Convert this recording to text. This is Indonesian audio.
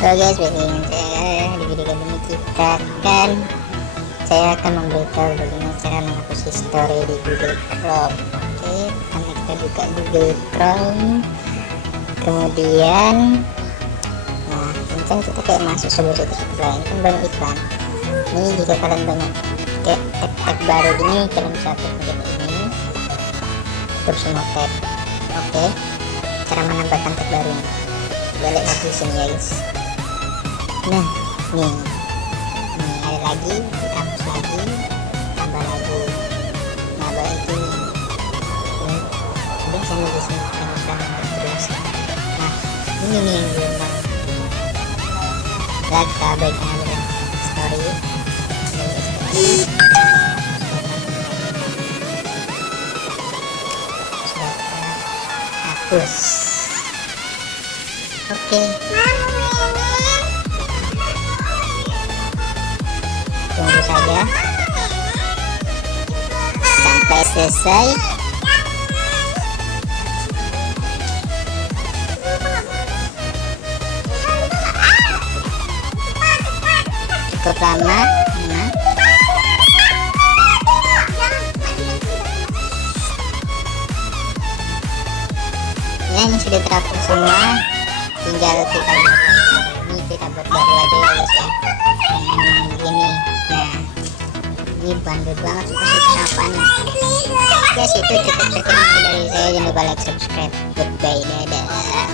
Halo guys, balik lagi dengan saya. Di video kali ini saya akan memberitahu bagaimana cara menghapus history di Google Chrome. Oke, pertama kita buka Google Chrome, kemudian kemudian kita kayak masuk sebuah situs lain, kan banyak iklan. Ini jika kalian banyak kayak tab baru gini, kalian bisa klik ini tutup semua tab. Oke, cara menambahkan tab baru ini, balik lagi sini ya guys. Nah, nih ada lagi, hapus lagi, tambah lagi. Nah, balik sini. Biasanya di sini terus. Nah, ini nih yang belum lagi baiknya ada story. Hapus. Oke. Tunggu saja sampai selesai. Cukup lama. Ya, ini sudah terhapus semua, tinggal kita buat baru aja ya guys ya. Gini, nah ini bandel banget apaan. Guys, itu cukup sekian dari saya. Jangan lupa like, subscribe. Goodbye, dadah.